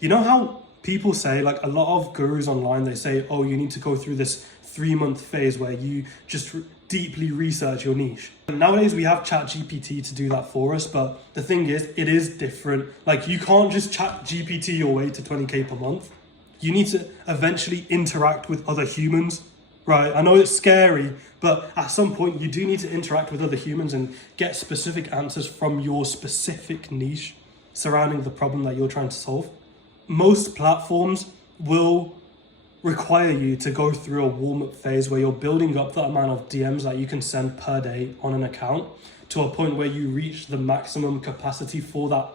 You know how people say, like a lot of gurus online, they say, oh, you need to go through this 3-month phase where you just deeply research your niche. And nowadays we have ChatGPT to do that for us, but the thing is, it is different. Like you can't just ChatGPT your way to 20K per month. You need to eventually interact with other humans, right? I know it's scary, but at some point you do need to interact with other humans and get specific answers from your specific niche surrounding the problem that you're trying to solve. Most platforms will require you to go through a warm-up phase where you're building up the amount of DMs that you can send per day on an account to a point where you reach the maximum capacity for that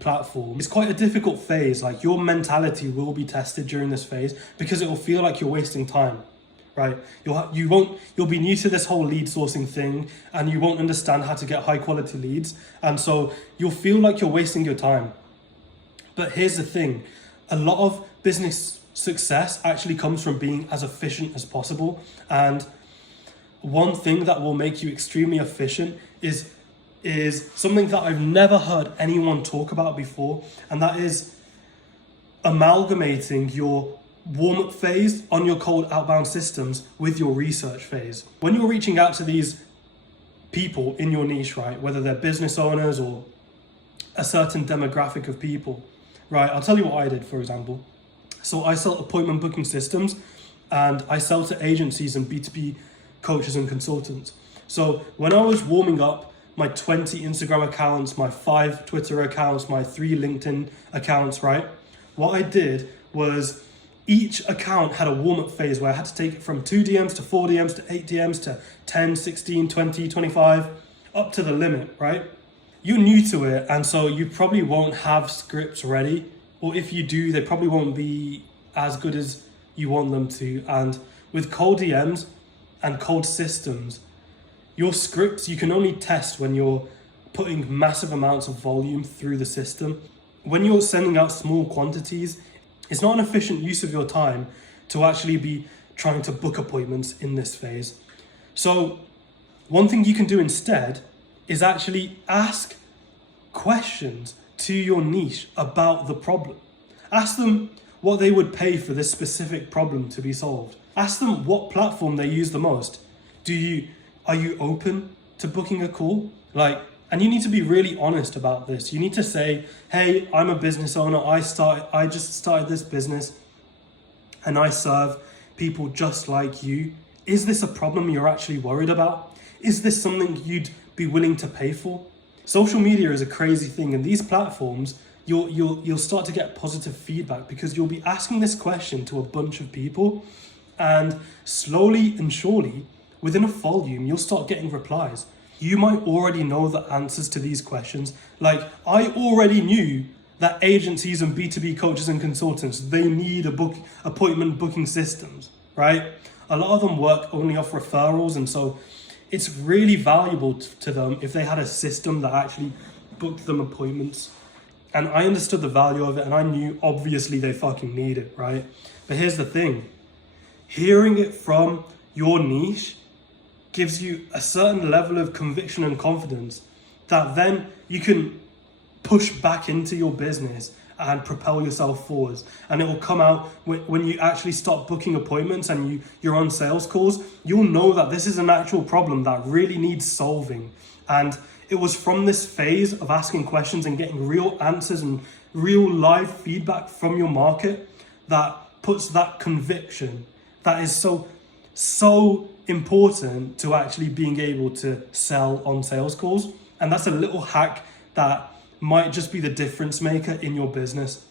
platform. It's quite a difficult phase. Like your mentality will be tested during this phase because it will feel like you're wasting time, right? You'll be new to this whole lead sourcing thing and you won't understand how to get high quality leads. And so you'll feel like you're wasting your time. But here's the thing, a lot of business success actually comes from being as efficient as possible. And one thing that will make you extremely efficient is something that I've never heard anyone talk about before, and that is amalgamating your warm-up phase on your cold outbound systems with your research phase. When you're reaching out to these people in your niche, right, whether they're business owners or a certain demographic of people, right, I'll tell you what I did, for example. So I sell appointment booking systems and I sell to agencies and B2B coaches and consultants. So when I was warming up my 20 Instagram accounts, my 5 Twitter accounts, my 3 LinkedIn accounts, right? What I did was each account had a warm-up phase where I had to take it from 2 DMs to 4 DMs to 8 DMs to 10, 16, 20, 25, up to the limit, right? You're new to it, and so you probably won't have scripts ready, or if you do, they probably won't be as good as you want them to. And with cold DMs and cold systems, your scripts, you can only test when you're putting massive amounts of volume through the system. When you're sending out small quantities, it's not an efficient use of your time to actually be trying to book appointments in this phase. So one thing you can do instead is actually ask questions to your niche about the problem. Ask them what they would pay for this specific problem to be solved. Ask them what platform they use the most. Are you open to booking a call? And you need to be really honest about this. You need to say, hey, I'm a business owner. I just started this business and I serve people just like you. Is this a problem you're actually worried about? Is this something you'd be willing to pay for? Social media is a crazy thing, and these platforms, you'll start to get positive feedback because you'll be asking this question to a bunch of people, and slowly and surely, within a volume, you'll start getting replies. You might already know the answers to these questions. Like, I already knew that agencies and B2B coaches and consultants, they need appointment booking systems, right? A lot of them work only off referrals, and so it's really valuable to them if they had a system that actually booked them appointments. And I understood the value of it, and I knew obviously they fucking need it, right? But here's the thing, hearing it from your niche gives you a certain level of conviction and confidence that then you can push back into your business and propel yourself forwards. And it will come out when you actually start booking appointments and you're on sales calls, you'll know that this is an actual problem that really needs solving. And it was from this phase of asking questions and getting real answers and real live feedback from your market that puts that conviction that is so important to actually being able to sell on sales calls. And that's a little hack that might just be the difference maker in your business.